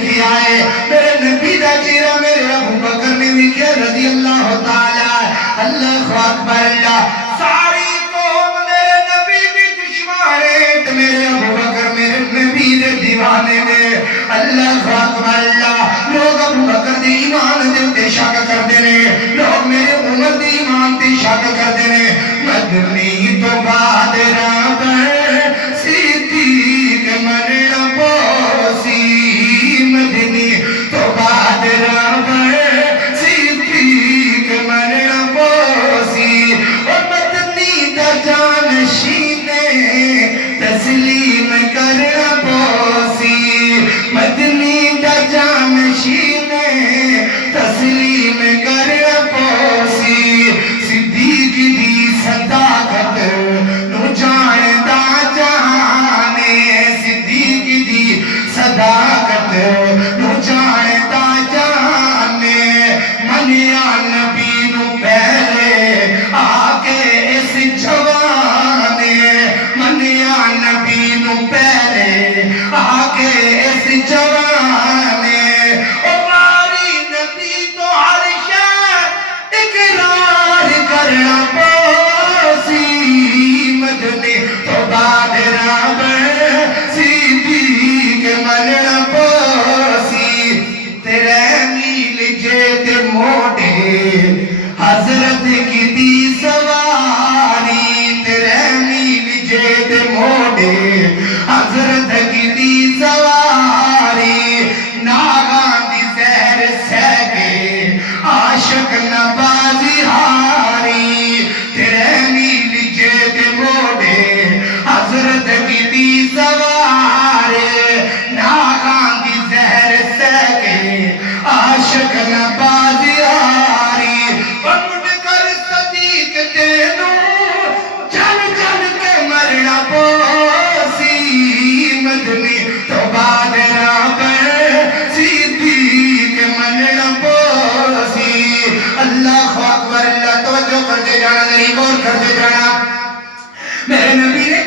لکھی آئے میرے نبی دا چہرہ میرے ابو بکر نے لکھے رضی اللہ تعالی اللہ اکبر اللہ ساری قوم میرے نبی دی دشمانے تے میرے ابو بکر میرے نبی دے دیوانے نے اللہ اکبر اللہ لوگ ابو بکر دی ایمان دے تے شک کردے نے لوگ میرے عمر دی ایمان تے شک کردے نے مدنی تو بعد رب صدیق مننا پوسی مدنی تو بعد رب صدیق مننا پوسی اور مدنی دا جانشین تسلیم کرنا پوسی مدنی دا جانشین تسلیم کرنا پوسی صدیق دی صداقت نو جاندا جانے صدیق دی صداقت نو جاندا جانے منیا نبی نو پہلے آکے اس جوانے منیا نبی نو پہلے آکے اس جوانے ہماری نبی تو عرش اقرار کرنا پوسی مدنی تو بعد رب صدیق مننا پوسی تیرے میل جیت موڑے حضرت کی دی سواری تیرے میل جیت موڑے حضرت کی دی سواری ناغان دی زہر سہگے عاشق نبازی ہاری تیرے میل جیت موڑے حضرت کی دی سواری ناغان دی زہر سہگے عاشق نبازی ہاری بنڈ کر صدیق تینوں چل چل کے مرنا پوسی مدنی تو بعد رب صدیق مننا پوسی اللہ اکبر اللہ توجہ کرتے جانا غریب اور کرتے جانا میرے نبی نے